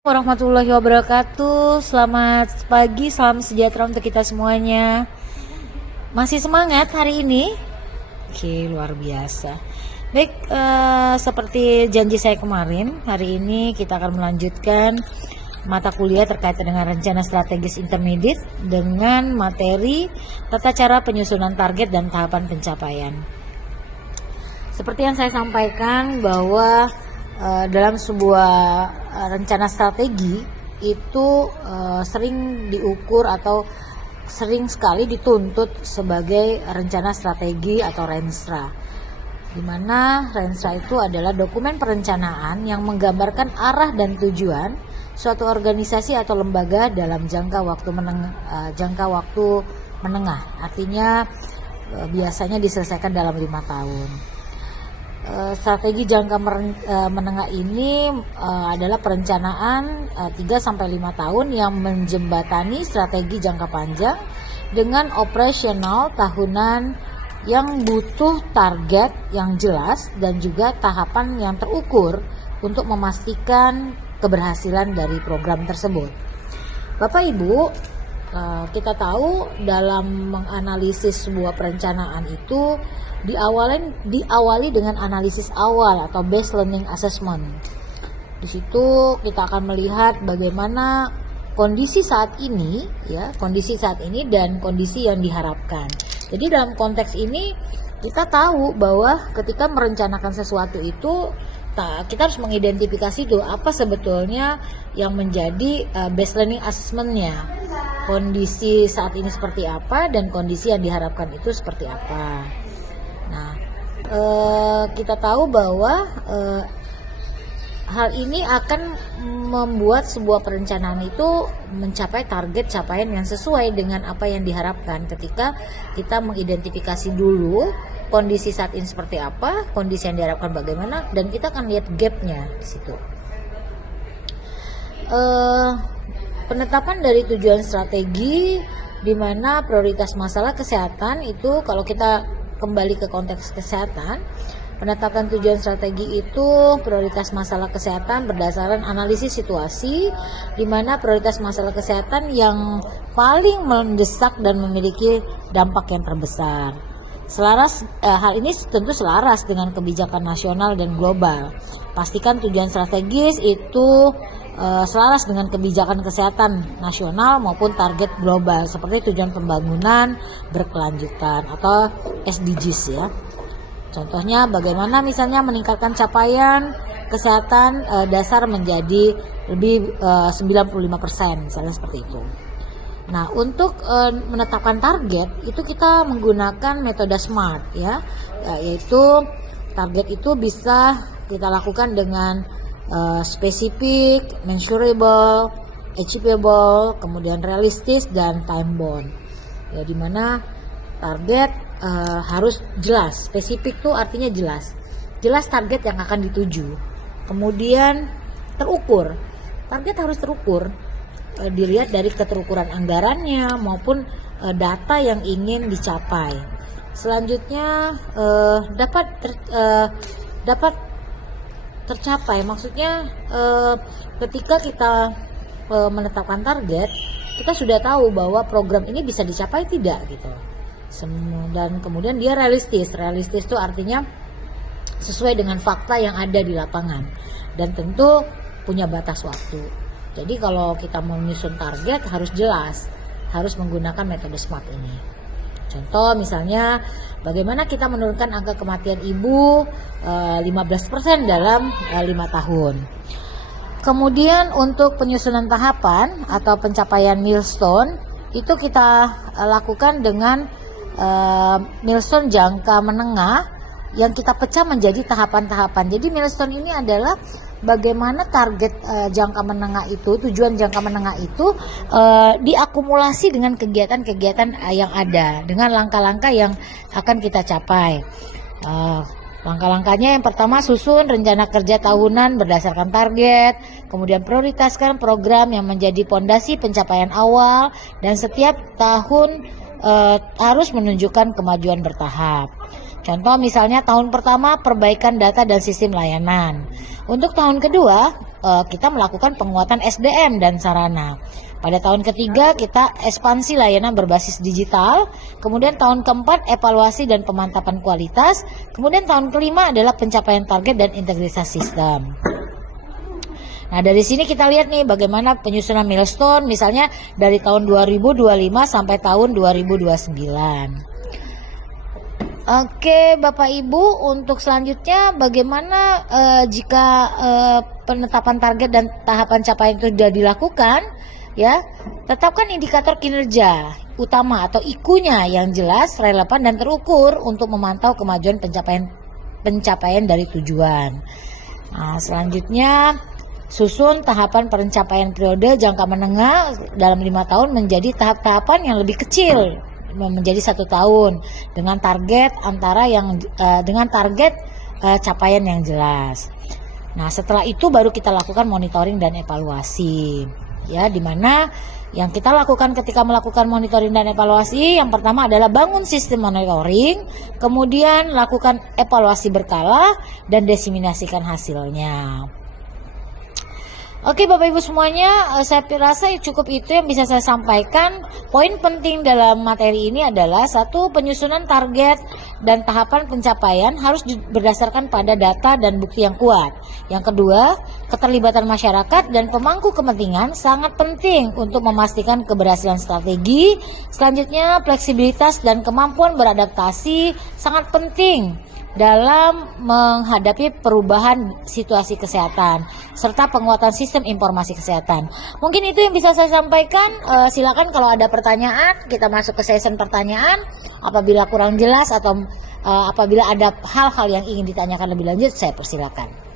Warahmatullahi wabarakatuh. Selamat pagi, salam sejahtera untuk kita semuanya. Masih semangat hari ini? Oke, luar biasa. Baik, seperti janji saya kemarin, hari ini kita akan melanjutkan mata kuliah terkait dengan rencana strategis intermediate dengan materi tata cara penyusunan target dan tahapan pencapaian. Seperti yang saya sampaikan bahwa dalam sebuah rencana strategi itu sering diukur atau sering sekali dituntut sebagai rencana strategi atau renstra, di mana renstra itu adalah dokumen perencanaan yang menggambarkan arah dan tujuan suatu organisasi atau lembaga dalam jangka waktu menengah, artinya biasanya diselesaikan dalam 5 tahun. Strategi jangka menengah ini adalah perencanaan 3-5 tahun yang menjembatani strategi jangka panjang dengan operasional tahunan yang butuh target yang jelas dan juga tahapan yang terukur untuk memastikan keberhasilan dari program tersebut. Bapak Ibu, kita tahu dalam menganalisis sebuah perencanaan itu diawali dengan analisis awal atau base learning assessment. Di situ kita akan melihat bagaimana kondisi saat ini dan kondisi yang diharapkan. Jadi dalam konteks ini kita tahu bahwa ketika merencanakan sesuatu itu kita harus mengidentifikasi dulu apa sebetulnya yang menjadi base learning assessment-nya. Kondisi saat ini seperti apa dan kondisi yang diharapkan itu seperti apa. Nah, kita tahu bahwa hal ini akan membuat sebuah perencanaan itu mencapai target capaian yang sesuai dengan apa yang diharapkan ketika kita mengidentifikasi dulu kondisi saat ini seperti apa, kondisi yang diharapkan bagaimana, dan kita akan lihat gap-nya di situ. Penetapan dari tujuan strategi di mana prioritas masalah kesehatan itu, kalau kita kembali ke konteks kesehatan, penetapan tujuan strategi itu prioritas masalah kesehatan berdasarkan analisis situasi di mana prioritas masalah kesehatan yang paling mendesak dan memiliki dampak yang terbesar. Hal ini tentu selaras dengan kebijakan nasional dan global. Pastikan tujuan strategis itu selaras dengan kebijakan kesehatan nasional maupun target global seperti tujuan pembangunan berkelanjutan atau SDGs ya. Contohnya bagaimana misalnya meningkatkan capaian kesehatan dasar menjadi lebih 95%, misalnya seperti itu. Nah, untuk menetapkan target itu kita menggunakan metode SMART ya, yaitu target itu bisa kita lakukan dengan spesifik, measurable, achievable, kemudian realistis dan time bound. Ya, dimana target harus jelas. Spesifik itu artinya jelas target yang akan dituju. Kemudian terukur, target harus terukur, dilihat dari keterukuran anggarannya maupun data yang ingin dicapai. Selanjutnya dapat tercapai, maksudnya ketika kita menetapkan target, kita sudah tahu bahwa program ini bisa dicapai tidak gitu. Dan kemudian dia realistis itu artinya sesuai dengan fakta yang ada di lapangan dan tentu punya batas waktu. Jadi kalau kita mau menyusun target harus jelas, harus menggunakan metode SMART ini. Contoh misalnya bagaimana kita menurunkan angka kematian ibu 15% dalam 5 tahun. Kemudian untuk penyusunan tahapan atau pencapaian milestone itu kita lakukan dengan milestone jangka menengah yang kita pecah menjadi tahapan-tahapan. Jadi milestone ini adalah bagaimana target jangka menengah itu, tujuan jangka menengah itu diakumulasi dengan kegiatan-kegiatan yang ada, dengan langkah-langkah yang akan kita capai. Langkah-langkahnya yang pertama, susun rencana kerja tahunan berdasarkan target, kemudian prioritaskan program yang menjadi pondasi pencapaian awal, dan setiap tahun harus menunjukkan kemajuan bertahap. Contoh misalnya tahun pertama perbaikan data dan sistem layanan. Untuk tahun kedua kita melakukan penguatan SDM dan sarana. Pada tahun ketiga kita ekspansi layanan berbasis digital. Kemudian tahun keempat evaluasi dan pemantapan kualitas. Kemudian tahun kelima adalah pencapaian target dan integritas sistem. Nah, dari sini kita lihat nih bagaimana penyusunan milestone misalnya dari tahun 2025 sampai tahun 2029. Oke, Bapak Ibu, untuk selanjutnya bagaimana jika penetapan target dan tahapan capaian itu sudah dilakukan, ya, tetapkan indikator kinerja utama atau IKU-nya yang jelas, relevan dan terukur untuk memantau kemajuan pencapaian dari tujuan. Nah, selanjutnya susun tahapan pencapaian periode jangka menengah dalam 5 tahun menjadi tahap-tahapan yang lebih kecil menjadi 1 tahun dengan target capaian yang jelas. Nah, setelah itu baru kita lakukan monitoring dan evaluasi. Ya, dimana yang kita lakukan ketika melakukan monitoring dan evaluasi, yang pertama adalah bangun sistem monitoring, kemudian lakukan evaluasi berkala dan diseminasikan hasilnya. Oke Bapak Ibu semuanya, saya rasa cukup itu yang bisa saya sampaikan. Poin penting dalam materi ini adalah satu, penyusunan target dan tahapan pencapaian harus berdasarkan pada data dan bukti yang kuat. Yang kedua, keterlibatan masyarakat dan pemangku kepentingan sangat penting untuk memastikan keberhasilan strategi. Selanjutnya, fleksibilitas dan kemampuan beradaptasi sangat penting dalam menghadapi perubahan situasi kesehatan serta penguatan sistem informasi kesehatan. Mungkin itu yang bisa saya sampaikan. Silakan kalau ada pertanyaan, kita masuk ke session pertanyaan. Apabila kurang jelas atau apabila ada hal-hal yang ingin ditanyakan lebih lanjut, saya persilakan.